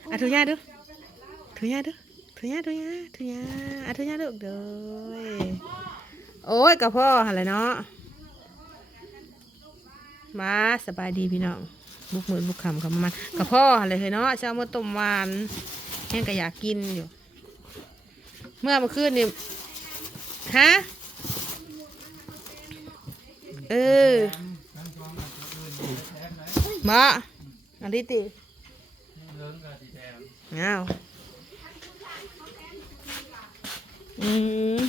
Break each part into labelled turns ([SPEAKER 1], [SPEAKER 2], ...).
[SPEAKER 1] ถือยาดูถือยาดูถือยาถือยาถือยาถือยาดูเด้อโอ้ยกับพ่ออะไรเนาะมาสบายดีพี่น้องบุกมือบุกคำกับมันกับพ่ออะไรเนาะเช้ามาต้มหวานแห้งก็อยากกินอยู่เมื่อคืนนี่ฮะเออมาอันนี้ติเอาอืม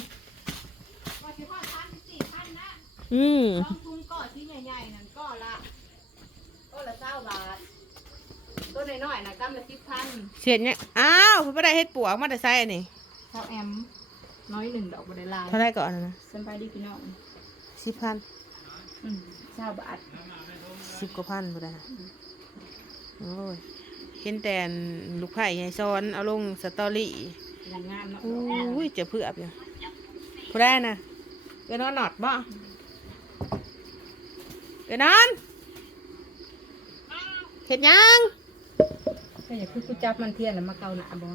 [SPEAKER 1] อืม
[SPEAKER 2] ทุ่งก้อที่ใหญ่ๆนั่นก็ละ20 บาทตัวน้อยๆน่ะกำละ10,000
[SPEAKER 1] เสียเนี่ยอ้าวเพิ่นบ่ได้เฮ็ดปวกมาแต่ไสอันนี้
[SPEAKER 2] เท่าแอมน้อยหนึ่งดอกบัวได้ลาย
[SPEAKER 1] เท่าไรก่อนนะ
[SPEAKER 2] สบายดีพี่น้อง
[SPEAKER 1] 10,000
[SPEAKER 2] 20 บาท
[SPEAKER 1] 10 กว่าพันบ่ได้โอ้ยเห็นแต่ลูกไผ่ไงซ้อนเอาลงสตอรี่
[SPEAKER 2] อย่างงามเนาะ
[SPEAKER 1] อุ้ยเจ็บเพื่อบอยู่ผู้ได้นะเกินนอนหนอดบ่เกินนอนเห็ดยัง
[SPEAKER 2] ก็อย่าคือกูจับมันเทียนแล้วมาเกาหน้าบ่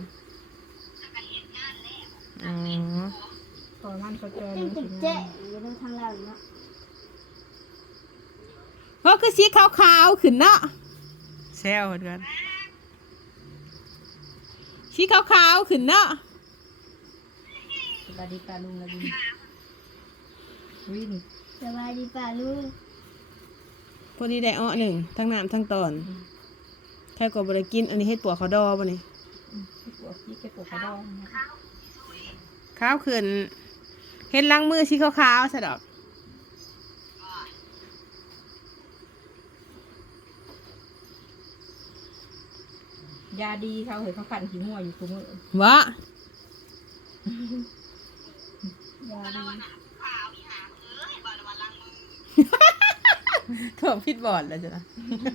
[SPEAKER 1] อ๋อ
[SPEAKER 2] พอมันเขาจอย
[SPEAKER 3] เป็นเจ๊อยู่ในทางเราเนาะ
[SPEAKER 1] เพราะคือสีขาวๆขึ้นเนาะแซวเหมือนกันสีขาวๆขึ้นเนาะ
[SPEAKER 2] สบายดีปลาลุงละดิวิ่ง
[SPEAKER 3] สบายดีป่าลุง
[SPEAKER 1] พอดีได้อ้อหนึ่งทั้งน้ำทั้งตอนใครก็บริกินอันนี้เฮ็ดปัวเขาดอบ่นี่
[SPEAKER 2] ปวดยี่แค่ปวดกระดอง
[SPEAKER 1] ข้าวขึ้นเห็นล้างมือสีขาวๆสะดอก
[SPEAKER 2] ยาดีเขาเห็นเขาขันขี้หัวอยู่ตัวมือ
[SPEAKER 1] วะ
[SPEAKER 2] ยาดี
[SPEAKER 1] ถั่วพิษบอดแล้วจ้ะ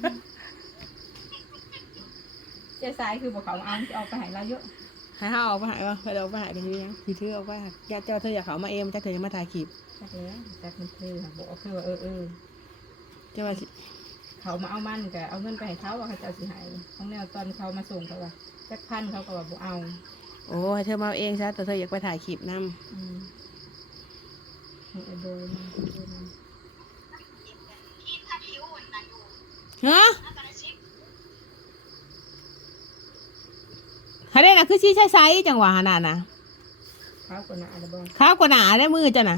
[SPEAKER 2] เจ้าสายคือบอกเขาเอาไปหายเราเยอะ
[SPEAKER 1] ให้เฮาออกมาหายวะไปเอาไปหายกันอยู่ยังพี่ถือเอาไปหายญาติเจ้าเธออยากเขามาเองจักเธอจะมาถ่ายคลิป
[SPEAKER 2] จักแล้วจักมันคือบอกคือว่า
[SPEAKER 1] เจ้าว่าสิ
[SPEAKER 2] เขามาเอามันก็เอาเงินไปให้เขาว่าเขาจะเอาสิหายของแนวตอนเขามาส่งเขาว่าจักพันเขาก็ว่าบ่เอา
[SPEAKER 1] โอ้ให้เธอมาเอาเองซะแต่เธออยากไปถ่ายคลิปนำ
[SPEAKER 2] ไอ้โบยมัน
[SPEAKER 1] ฮะฮะได้น่ะคือชี้ใช้จังหวะน่ะนะ
[SPEAKER 2] เขาคนน่ะอะไรบ้าง
[SPEAKER 1] ข้าวกว่าหนาได้มือจ้ะน่ะ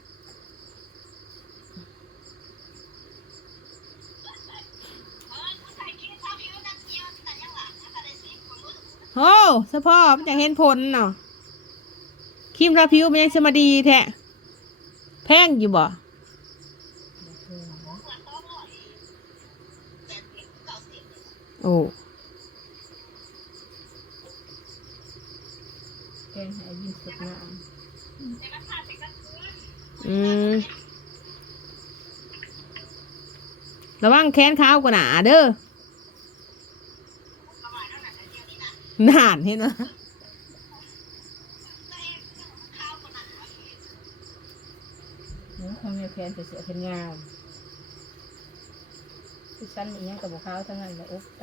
[SPEAKER 1] โอ้สะพ่อมันจะเห็นผลเนาะครีมทาผิวมันยังสมาดีแท้แพงอยู่บ่โอ้
[SPEAKER 2] แกงหายยิ้มสุดน้
[SPEAKER 1] อืมระวังแค้นข้าวกว่าหนาเด้อหนานเห็นไหม
[SPEAKER 2] ำหนูคงเนี่ยแคนเสียเป็นยาวที่ชั้นอีกอย่างกับบุเขาทั้งนั้นเลยอุ๊บใส่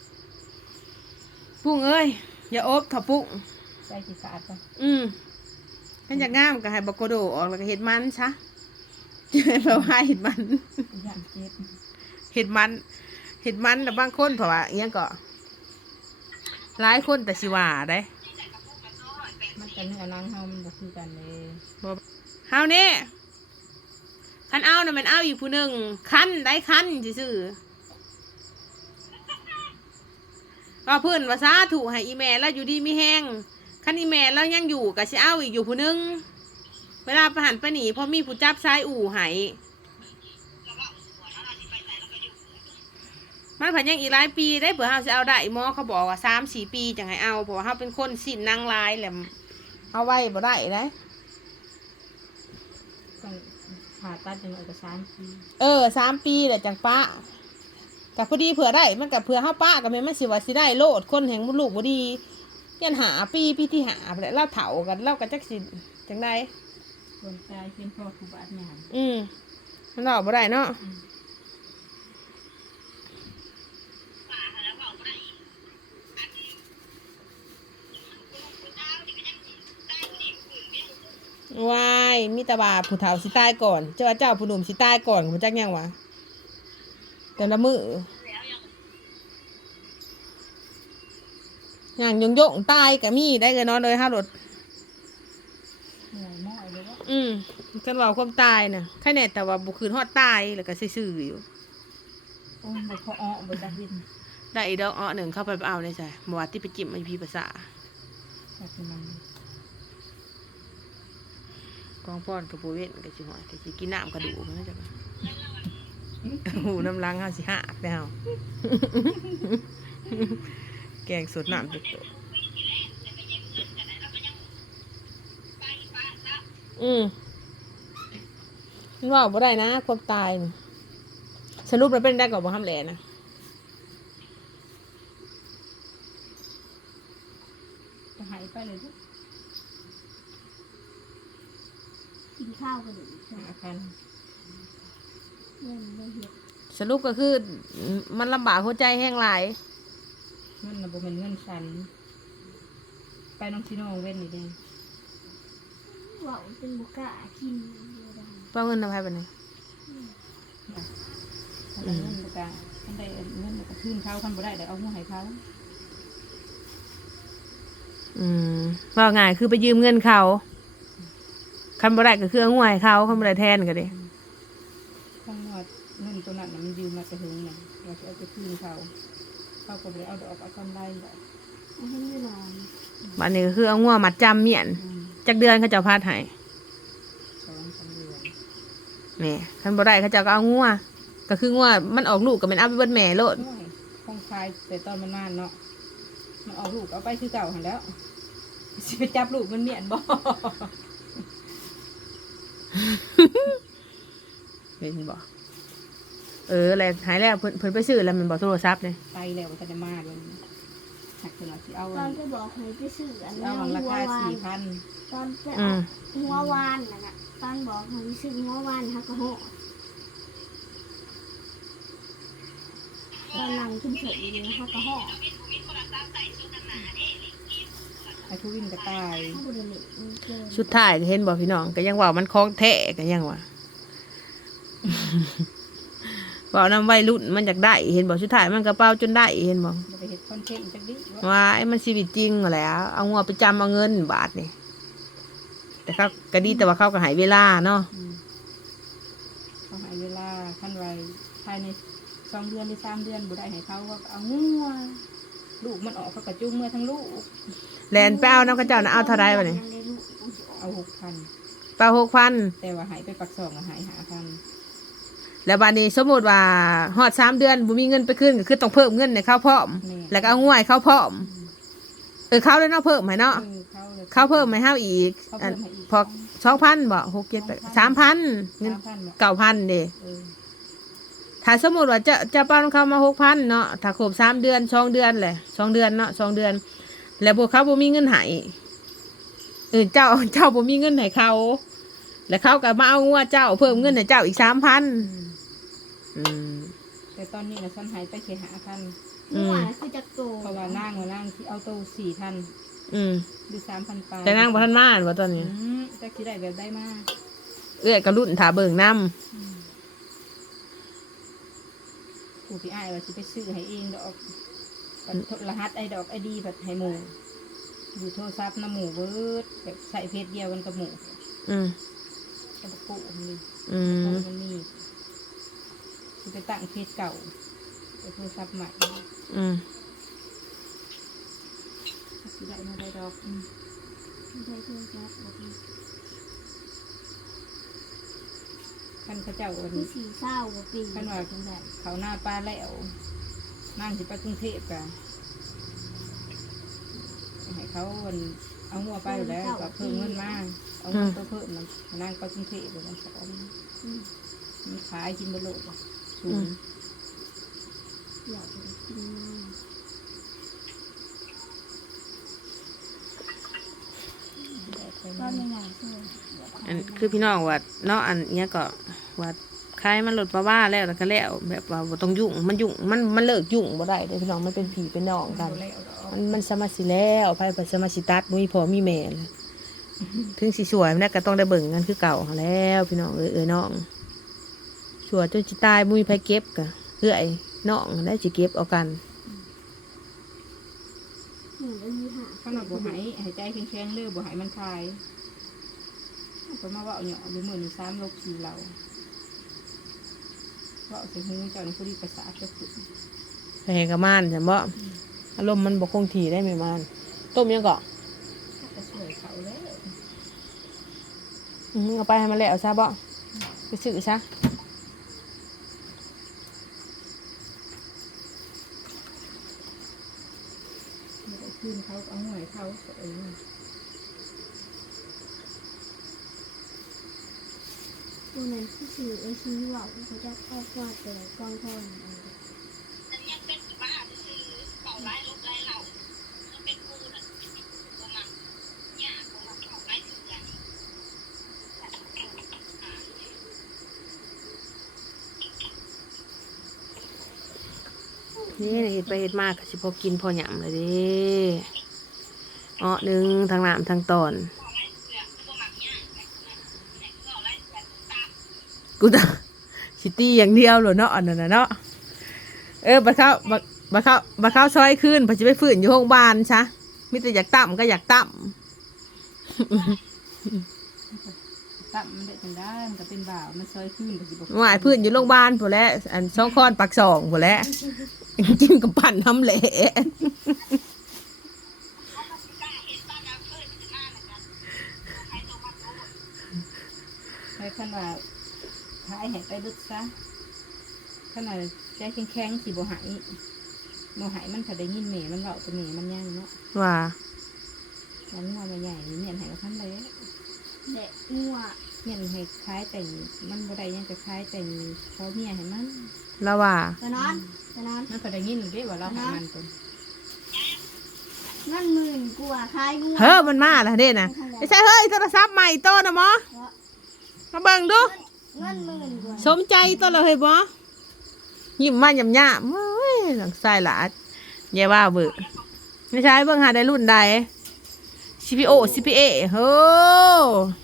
[SPEAKER 1] ปุ้งเอ้ยอย่าอบถอปุ้ง
[SPEAKER 2] ใส่ขี้ขาดป่ะ
[SPEAKER 1] ขันจากงามก็ให้บักโกโดออกแล้วก็เห็ดมันซะจะเป็นแบบว่าเห็ดมัน
[SPEAKER 2] อย่างเจ็บ
[SPEAKER 1] เห็ดมันแต่บางคนเพราะว่าเอียงก็หลายคนแต่สิว่าได้
[SPEAKER 2] มันกันเนื้อนางเฮามันบ่คือกันเลย
[SPEAKER 1] เฮานี่คันเอาน่ะมันเอาอีกผู้หนึ่งคันได้คันซื่อๆว่าเพื่อนว่าซาถูกให้อีแม่แล้วอยู่ดีมีแห้งคันอีแม่แล้วยังอยู่ก็สิเอาอีกอยู่ผู้หนึงเวลาไปหันไปหนีเพราะมีผู้จับชายอู่ให้มันผันยังอีกหลายปีได้เผื่อเฮาจะเอาได้หมอเขาบอกว่า3-4 ปีจังให้เอาเพราะว่าเฮาเป็นคนสิ้นนางลายแหละเอาไว้บ่ได้ได้
[SPEAKER 2] ต้องผ่าตัดจังหน่อยก็3 ปี
[SPEAKER 1] 3 ปีแหละจังป้ากับพอดีเผื่อได้มันกับเผื่อเฮาป้ากับแม่มันสิว่าสิได้โลดคนแห่งลูกบ่ดียันปีที่5แล้วเราเฒ่ากันเราก็จักสิจังได๋
[SPEAKER 2] ส่วนตายเพียงพ่อครูบาอาจารย์
[SPEAKER 1] มันเว้าบ่ได้เนาะมีแต่ว่าผู้เฒ่าสิตายก่อนเจ้าว่าเจ้าผู้หนุ่มสิตายก่อนบ่จักหยังวะแต่ละมื้อย่างยงๆตายก็มีได้ก็นอนโดยห้ารถ
[SPEAKER 2] เหนื่อยน้อยเลยวะ
[SPEAKER 1] กันเว่าความตายน่ะใครแน่แต่ว่าบุคืนฮอดตายแล้วก็ซื่อๆอยู่
[SPEAKER 2] โอ้ยบ่พออ้อบ่จักดิน
[SPEAKER 1] ได้อีกดอกอ้อหนึ่งเข้าไปเอาในใจบ่ว่าที่ไปจิ้มมันพี่ภาษา
[SPEAKER 2] จักมัน
[SPEAKER 1] กองป้อนกับปูเว้นกับสิหอยกับสิกินน้ำกระดูกมันน่าจะหูน้ำล้างเฮาสิหักแล้ว แกงสดน้ำติดตัวมันว่าบ่ได้นะความตายน่ะสรุปแล้วเป็นได้กับบ่ทำแหล่นะ
[SPEAKER 2] จะหายไปเลยทุก
[SPEAKER 3] กินข้าวกันหรือ
[SPEAKER 2] หาคัน
[SPEAKER 3] เล่นได้เห็ด
[SPEAKER 1] สรุปก็คือมันลำบากหัวใจแห้งหลาย
[SPEAKER 2] เงินน่ะบ่แม่นเงินฉันไปน้องชิโน่เว้นนี่เด้
[SPEAKER 3] ว่าเป็นบุกะกินเดียวได้
[SPEAKER 1] เป้าเงินทำไมแบบนี้
[SPEAKER 2] ถ้าได้เงินบ่กะคันได้เงินก็คืนเขาคันบ่ได้ได้เอาหัวให้เขา
[SPEAKER 1] ว่าง่ายคือไปยืมเงินเขาคันบ่ได้ก็คือเอางวยเขาคันบ่ได้แทนก็เด้
[SPEAKER 2] คันว่าเงินตัวนั้นน่ะมันยืมมาแต่เฮิงน่ะเราจะเอาไปคืนเขาเขาก็บ่ได้เอาดอกเอากำไรดอก
[SPEAKER 3] เอาให้ไม่นอน
[SPEAKER 1] บัดนี้ก็คือเอางวมัดจำเมียนจักเดือนเขาเจ้าพาดให้
[SPEAKER 2] 2-3 เดือน
[SPEAKER 1] นี่คันบ่ได้เขาเจ้าก็เอางวก็คืองวมันออกลูกก็เป็นเอาไปเบิดแม่โลด
[SPEAKER 2] โอ้ยคงคายแต่ตอนมันนานเนาะมันออกลูกเอาไปคือเก่าหั่นแล้วสิไปจับลูกมันเมียนบ่
[SPEAKER 1] เห็นบ่แล้วหายแล้วเพิ่นไปซื้อแล้วมันบ่โทรศัพท์นี่
[SPEAKER 2] ไปแล้วมันก็จะมาเลยหักขนาดที่เอา
[SPEAKER 3] ตอนจะบอกให้ไปซื้ออันนี้
[SPEAKER 2] เอาของรา
[SPEAKER 3] หัว
[SPEAKER 2] คาว
[SPEAKER 3] าน
[SPEAKER 2] 4,000
[SPEAKER 3] ตอนจะเอาหัววานน่ะตอนบอกให้ไปซื้อหัววานฮักกะโหตอนนั่งขึ้นเฉยเลยฮักกะโห
[SPEAKER 2] ไอ้ทุวินก็ตาย
[SPEAKER 3] ข้าวบุหรี่เกิน
[SPEAKER 1] สุดท้ายก็เห็นบ่พี่น้องก็ยังว่ามันของแท้ก็ยังว่า ว่าเอานำวัยรุ่นมันอยากได้เห็นบ่สุดท้ายมันกระเป๋าจนได้เห็นบ่
[SPEAKER 2] มันไปเฮ็ดคอนเทนต์จักดิว่า
[SPEAKER 1] ว่าไอ้มันชีวิตจริงนั่นแหล้วเอางัวไปจำเอาเงินบาทนี่แต่เขาก็ดีแต่ว่าเขาก็ใหายเวลาเนาะ
[SPEAKER 2] เขาให้เวลาคันไว้ภายใน2 เดือนหรือ3 เดือนบ่ได้ให้เขาว่าเอางัวลูกมันออกเขาก็จุ้งเมื่อทั้งลูก
[SPEAKER 1] แลนไปเอาน้ำกระเจ้านะเอาเท่าไรวะนี่
[SPEAKER 3] ยังได้ลูกต้องสิออก
[SPEAKER 2] เอา6,000
[SPEAKER 1] เปล่า6,000
[SPEAKER 2] แต่ว่าหายไปปักซองหาย5,000
[SPEAKER 1] แล้วบัดนี้สมมติว่าฮอด3 เดือนบ่มีเงินไปคืนก็คือต้องเพิ่มเงินให้เขาพร้อม
[SPEAKER 2] นี่
[SPEAKER 1] แล้วก็เอางวยเขาพร้อมเขาเลยเนาะเพิ่มให้เนาะ
[SPEAKER 2] เลย
[SPEAKER 1] เขาเพิ่มให้เฮาอีก
[SPEAKER 2] เขาเพิ่มให้อีก
[SPEAKER 1] พอ2,000บ่6 7 3,000เงิน
[SPEAKER 2] 3,000บ่
[SPEAKER 1] 9,000เด้
[SPEAKER 2] เออ
[SPEAKER 1] ถ้าสมมติว่าจะเป้าของเขามา6,000เนาะถ้าครบ3 เดือน2 เดือนแหละ2 เดือนเนาะ2 เดือน แล้วพวกเขาบ่มีเงินให้เจ้าบ่มีเงินให้เขา แล้วเขาก็มาเอางัวเจ้าเพิ่มเงินให้เจ้าอีก 3,000
[SPEAKER 2] แต่ตอนนี้นะฉันหายไปแค่5,000
[SPEAKER 3] หัวน่ะคือจักโต
[SPEAKER 2] เพราะว่านั่งที่เอาโต4,000 หรือ3,000 ปลาย
[SPEAKER 1] แต่นางบ่ทันมาหั่นว่าตอนนี้
[SPEAKER 2] จะคิดได้แบบได้มาก
[SPEAKER 1] ก็รุ่นถ้าเบิ่งนำ
[SPEAKER 2] ผู้พี่อ้ายว่าสิไปซื้อให้เองดอกบัดรหัสไอ้ดอกไอดีบัดให้หมู่อยู่โทรศัพท์น้ำหมู่เบิดแบบใส่เพจเดียวกันกับหมู่ ก็บอกปู่มันนี่มันมีสิไปตั้งเพจเก่าไปโทรศัพท์ใหม่สิได้มาได้ดอก
[SPEAKER 3] ไม่ได้โทรศัพท์แบบนี้
[SPEAKER 2] คันเขาเจ้าอัน
[SPEAKER 3] คือสีเศร้ากว่าปี
[SPEAKER 2] คันว่า
[SPEAKER 3] จังได๋
[SPEAKER 2] เขาหน้าป้าแล้วนั่งสิไปกรุงเทพกันให้เขาวันเอางัวไปอยู่แล้วก็เพิ่มเงินมาเอาเงินตัวเพิ่มมันนั่งไปกรุงเทพเลยมันสอนมันขายกินบะโลกสูง
[SPEAKER 3] อยากจะไปกินมากตอนยังไงเชื่อ
[SPEAKER 1] อันคือพี่น้องว่าเนาะอันเนี้ยก็ว่าใครมันหลดปลาว่าแล้วก็แล้วแบบว่าบ่ต้องยุ่งมันเลิกยุ่งบ่ได้เด้อพี่น้องมันเป็นผีเป็นน้องกัน มันสมาสิแล้วไปสมาสิตัดบ่มีพ่อมีแม่เลยถึงสิสวยมันก็ต้องได้เบิ่งกันคือเก่าหั้นแล้วพี่น้องน้องสวยจนสิตายมุ้ยไผเก็บกะเอื้อยน้องได้สิเก็บเอากัน
[SPEAKER 3] หนูได้มีหา
[SPEAKER 2] ขนาดบ่หายหายใจแข็งๆเลยบ่หายมันคลายก็มาเว่าเหยาะหรือมือนี่3 โล 4เหล่าเพราะสิหูเจ้านี่ผู้ดีประสาทจะขึ้น
[SPEAKER 1] ไปเห็นกับม่านฉันบ่อารมณ์มันบ่คงที่ได้ไหมม่านต้มยังเกาะ
[SPEAKER 2] ก็ช่วยเขาแล้ว
[SPEAKER 1] เอาไปให้มันแล้วซะบ่ไปซื้อซะ
[SPEAKER 2] ไม่ได้คืนเขาเอาหน่วยเขาเอง
[SPEAKER 3] ตัวนั้นที่ชื่อชื่อว่าเขาจะเข้าฟาดแต่กองทอน
[SPEAKER 1] นี่เห็ดไปเห็ดมากก็สิพอกินพอหยำเลยเดิหนึ่งทางน้ำทางตอนกูจะสิตี้อย่างเดียวเหรอเนาะอันนั้นน่ะเนาะบัดเข้าซอยขึ้นพอจะไปฝืนอยู่ห้องบ้านซะมิแต่อยากต่ำก็อยากต่ำ
[SPEAKER 2] ตั้มมันได้จังได้มันก็เป็นบ่าวมันซอยขึ้นก็สิบ่
[SPEAKER 1] หวายพื้นอยู่โรงพยาบาลพอแล้วอันช่องคอนปักสองพอแล้วจิ้มกับปั่นทำเละ
[SPEAKER 2] ใช้ขนาดหายหายไปลึกซะขนาดใจแข็งๆสิบ่หายมันถ้าได้ยินแม่มันเว้าแต่แม่มันยังเนาะ
[SPEAKER 1] ว่า
[SPEAKER 2] มันงัวมาใหญ่เนี่ยให้เราทำเลย
[SPEAKER 3] เด็กงัว
[SPEAKER 2] เนี่ยให้คล้ายแต่งมันบ่ได้ยังจะคล้ายแต่งเขาเมียให้มัน
[SPEAKER 1] แล้วว่า
[SPEAKER 3] จะนอน
[SPEAKER 2] มันก็ได้ยินเด้ว่าเราให้มันเป็น
[SPEAKER 3] เงินหมื่นกว่าคายงัว
[SPEAKER 1] เฮ้ยมันมาแล้วเด้น่ะไม่ใช่เฮ้ยโทรศัพท์ใหม่โตนะหมอมาเบิ่งดู
[SPEAKER 3] เงินหมื่นกว่า
[SPEAKER 1] สมใจตัวเราเฮ้ยบอยิ้มมาหยำๆเฮ้ยหลังไส้หลาดอย่าว่าเบื่อไม่ใช่เบิ่งหาได้รุ่นใด CPA เฮ้อ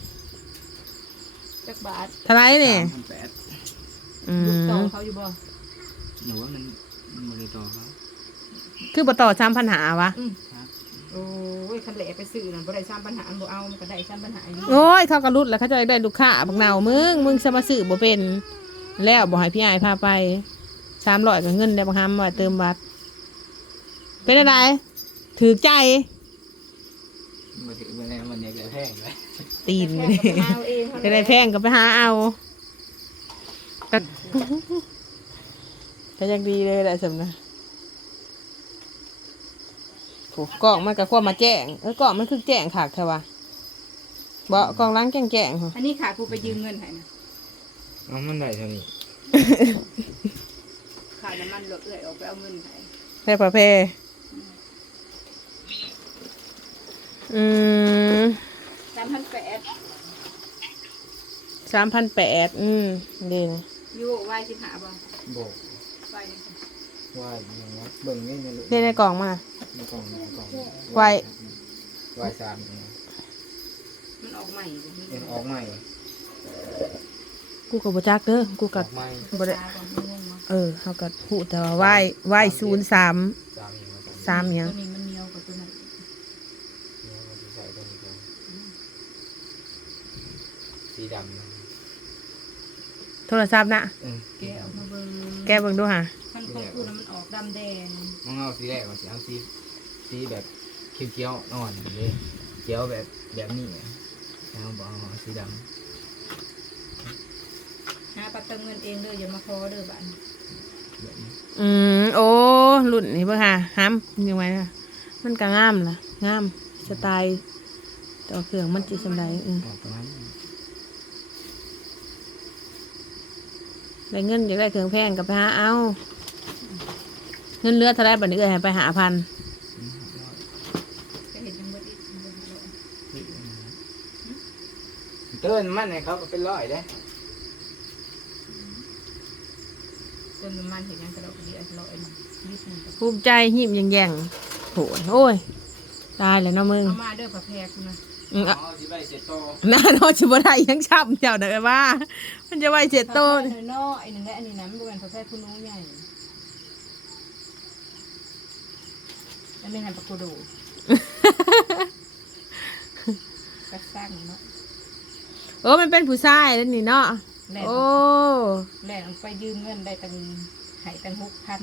[SPEAKER 2] จักบาท
[SPEAKER 1] เท่าไหรนี่
[SPEAKER 4] 3,800
[SPEAKER 2] ลูกโตเขาอยู่บ่
[SPEAKER 4] หนูว่ามันบริต่อเขา
[SPEAKER 1] คือบ่ต่อ3,500วะ
[SPEAKER 2] โอ้ยคันแหลไปซื้อนั่นบ่ได้ซ้ำปัญหาบ่เอามันก็ได้ซ้ำปัญหาอยู่
[SPEAKER 1] โอ้ยเขากระรุดแล้วเขาจะได้ลูกค้าบักเนามึงสมาซื้อบ่เป็นแล้วบ่ให้พี่อายพาไป300กับเงินได้บักหามไว้เติมบัตรเป็นอะไรถือใจ
[SPEAKER 4] มาถือมาแล้วมันเนี่ยจะแพงเลย
[SPEAKER 1] ตีน
[SPEAKER 2] แค่
[SPEAKER 1] เลย
[SPEAKER 2] ก็ไปเอาเอง
[SPEAKER 1] จะได้แพงก็ไปหาเอาก็ยังดีเลยแหละสำนะผูกกล่องมันก็ควบมาแจ้งกล่องมันคือแจ้งขากเถอะวะบ่กล่องล้างแจ้งเหรอ
[SPEAKER 2] อันนี้ค่ะกูไปยืมเงินให้นะ
[SPEAKER 4] มันได้เท่านี้
[SPEAKER 2] ค่าน้ำมันรถเอื้อยออกไปเอาเงินให้
[SPEAKER 1] แพ่ประเพ
[SPEAKER 2] 3,800
[SPEAKER 1] 3,800ดีนะ
[SPEAKER 2] อยู่ไว้15บ่
[SPEAKER 4] โบก
[SPEAKER 2] ไป
[SPEAKER 4] ว่าอย่างว่าเบิ่งนี่นะลูก
[SPEAKER 1] ได้ในกล่องมา
[SPEAKER 4] ในกล่อง
[SPEAKER 1] ไว้
[SPEAKER 4] วาย3เนี่ย
[SPEAKER 2] มันออกใหม่บ่มี
[SPEAKER 4] เอ็นออกใหม่
[SPEAKER 1] กูกับบ่จักเด้อกู
[SPEAKER 4] อ
[SPEAKER 1] กับ
[SPEAKER 4] อกใหม่
[SPEAKER 1] บ่ได้
[SPEAKER 2] ตาก่อนมันงงเนาะ
[SPEAKER 1] เขาก็พูดแต่ว่าไหว้03
[SPEAKER 4] 3อีกแล้วกัน
[SPEAKER 1] 3หยัง
[SPEAKER 2] ตัวนี้มันเหนียวกว่าตัวนั้น
[SPEAKER 4] เนี่ยมันจะใส่ตัวนี้ก่อนสีดำนะ
[SPEAKER 1] โทรศัพท์นะ
[SPEAKER 2] แกะออกมาเบิ่ง
[SPEAKER 1] แกเบิ่งดูหา
[SPEAKER 2] คันของกูน่ะมันออกดำแดง
[SPEAKER 4] มันเอาสีแรกก่อนสีเอาสีแบบเขียวๆอ่อนเลยเขียวแบบนี้แล้วบอกเอาสีดำ
[SPEAKER 2] หาปัดเติมเงินเองเด้ออย่ามาขอเด้อบัด
[SPEAKER 4] แบบนี้
[SPEAKER 1] โอ้รุ่นนี้เบิ่งหาห้ามยังไงนะมันก็งามล่ะงามสไตล์แต่ว่าเครื่องมันจิสำใด
[SPEAKER 4] ออกประมาณนี้
[SPEAKER 1] ได้เงินอยากได้เครื่องแพงก็ไปหาเอาเงินเหลือเท่าไรบัดนี้ให้ไปหาพัน
[SPEAKER 2] ก็เห็นยังบ่ได้บ่ได้
[SPEAKER 4] เตือนมันให้เขาก็เป็นร้อยได้
[SPEAKER 2] ต้นมันเห็นยังกระดอกกระเดี่ยร้อยมันนิดนึงก็
[SPEAKER 1] ภูมิใจหิมแย่งๆโหโอ้ยตายแล้วเนาะมึง
[SPEAKER 2] เอามาเด้อผักแพรคุณนะ
[SPEAKER 1] อ่ะ
[SPEAKER 4] อ๋อสิไปเสร็จโต
[SPEAKER 1] น่าน้อยชิบได้ยังช้ำเจ้าเด้อว่า มันจะไว้เจ็ดโต
[SPEAKER 2] น้อยๆหนึ่งและอันนี้นะมันเป็นประเภทผู้น้องใหญ่แล้วไม่หันปากกูดูกระซังเนาะ
[SPEAKER 1] โอ้มันเป็นผู้ชายแล้วนี่เนาะ
[SPEAKER 2] แล่น
[SPEAKER 1] โอ้
[SPEAKER 2] แล่นไปยืมเงินได้ตั้งหายตั้ง6,000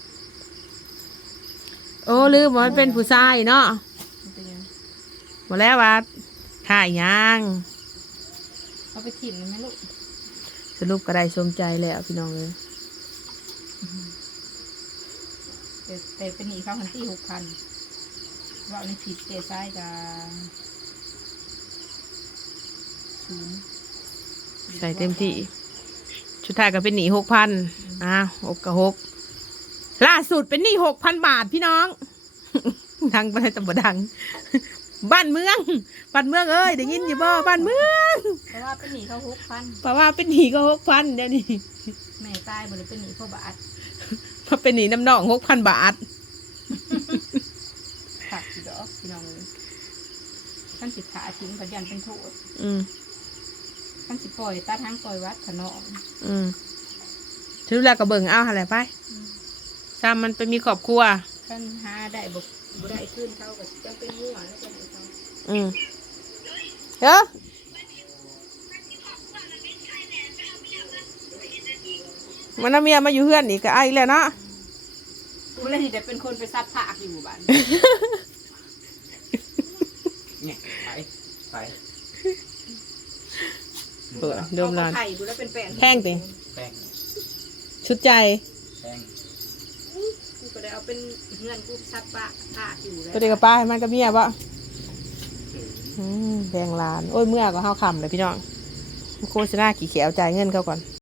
[SPEAKER 1] โอ้ลืมว่ามันเป็นผู้ชายเนาะ
[SPEAKER 2] มันเป็นยัง
[SPEAKER 1] หมดแล้วว่าถ่ายยัง
[SPEAKER 2] เขาไปถิ่นไหมลูก
[SPEAKER 1] สรุปก็ได้สมใจแล้วพี่น้องเลย
[SPEAKER 2] แต่เป็นหนีเขาหันที่6,000ว่าในผิดเตะซ้ายกับ0
[SPEAKER 1] ใส่เต็มที่ชุดท้ายก็เป็นหนี6,000อ้าว6 ล่าสุดเป็นหนี้6,000 บาทพี่น้อง ดังไปแต่บ่ดัง บ้านเมืองเอ้ยได้ยินอยู่บ่บ้านเมือง
[SPEAKER 2] เพราะว่าเป็นหนีเขา6,000
[SPEAKER 1] เพราะว่าเป็นหนี้ก็6,000เดี๋ยวนี้
[SPEAKER 2] แม่ตายบ่ได้เป็นหนีเขาบาท
[SPEAKER 1] เพราะเป็นหนี้น้ำนอง6,000 บาท
[SPEAKER 2] ผักสิดอกพี่น้องเลยท่านสิขาทิ้งพยันเป็นโทษ
[SPEAKER 1] อืม
[SPEAKER 2] ท่านสิปล่อยตาทั้งปล่อยวัดขนอง
[SPEAKER 1] ถือแล้วก็เบิ่งเอาอะไรไปซ้ำมันไปมีครอบครัว
[SPEAKER 2] ท่านหาได้บ่ได้ขึ้นเขาก็สิจังเป็นมั่วแล้วจะให้เขา
[SPEAKER 1] เด้อมันเอาเมียมาอยู่เพื่อนอีกก็ไอ้แล้วเนาะ
[SPEAKER 2] กูเลยสิได้เป็นคนไปซัดผักอยู่บ้าน
[SPEAKER 4] เนี่ยไป
[SPEAKER 1] เปิดเดิมร้าน
[SPEAKER 2] ไข่กูแล้วเป็นแป้ง
[SPEAKER 1] แพงติ
[SPEAKER 4] แป้ง
[SPEAKER 1] ชุดใจ
[SPEAKER 4] แป้ง
[SPEAKER 2] กูก็ได้เอาเป็นเงินกูซัดผักอยู่แล้ว
[SPEAKER 1] ตัวเด็กกับป้าให้มันกับเมียบ่แพงล้าน โอ้ยเมื่อก็ห้าวคำเลยพี่น้องโฆษณากี่เขียวจ่ายเงินเขาก่อน